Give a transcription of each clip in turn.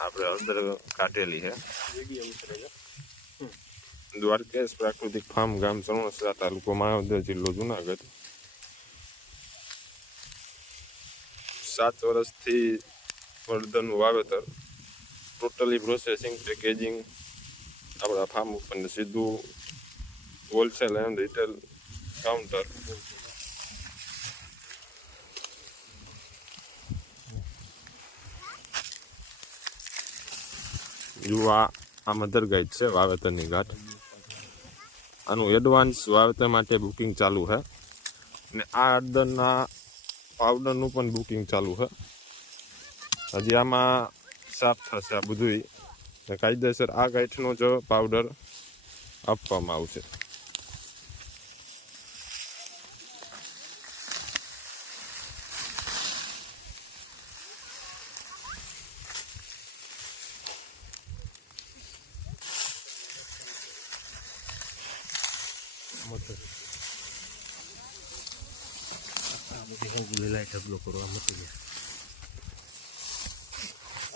આપણે અંદર કાઢેલી છે દ્વારકેશ પ્રાકૃતિક ફાર્મ ગામ સણોસરા તાલુકો માણાવદર જિલ્લો જુનાગઢ. સાત વર્ષથી વર્ધનનું વાવેતર ટોટલી પ્રોસેસિંગ પેકેજિંગ આપણા ફાર્મ ઉપર સીધું હોલસેલ એન્ડ રિટેલ કાઉન્ટર જો આ મધર ગાઈડ છે, વાવેતરની ઘાટ આનું એડવાન્સ વાવેતર માટે બુકિંગ ચાલુ છે. અને આ અડદરના પાવડરનું પણ બુકિંગ ચાલુ છે. હજી આમાં સાફ થશે આ બધું કાયદેસર આ ગાંઠનો જ પાવડર આપવામાં આવશે. મોટર આ બધી અંગુલી લાઈટ ઢગલો કરવા મૂકી દે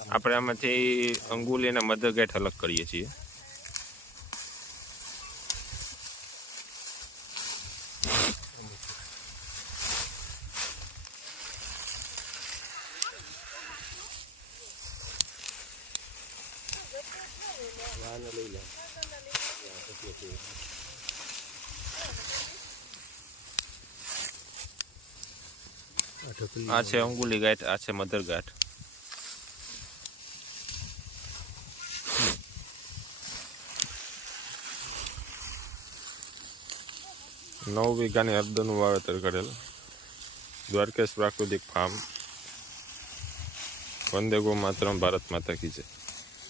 આપણે આમાંથી અંગુલી અને મધર ગેટ અલગ કરીએ છીએ. વાને લઈ લે. આ છે અંગુલી ગાંઠ આ છે મધર ગાંઠ. નવ વીઘાની હળદરનું વાવેતર કરેલ દ્વારકેશ પ્રાકૃતિક ફાર્મ. વંદે ગો માતરમ ભારત માતા કી જય.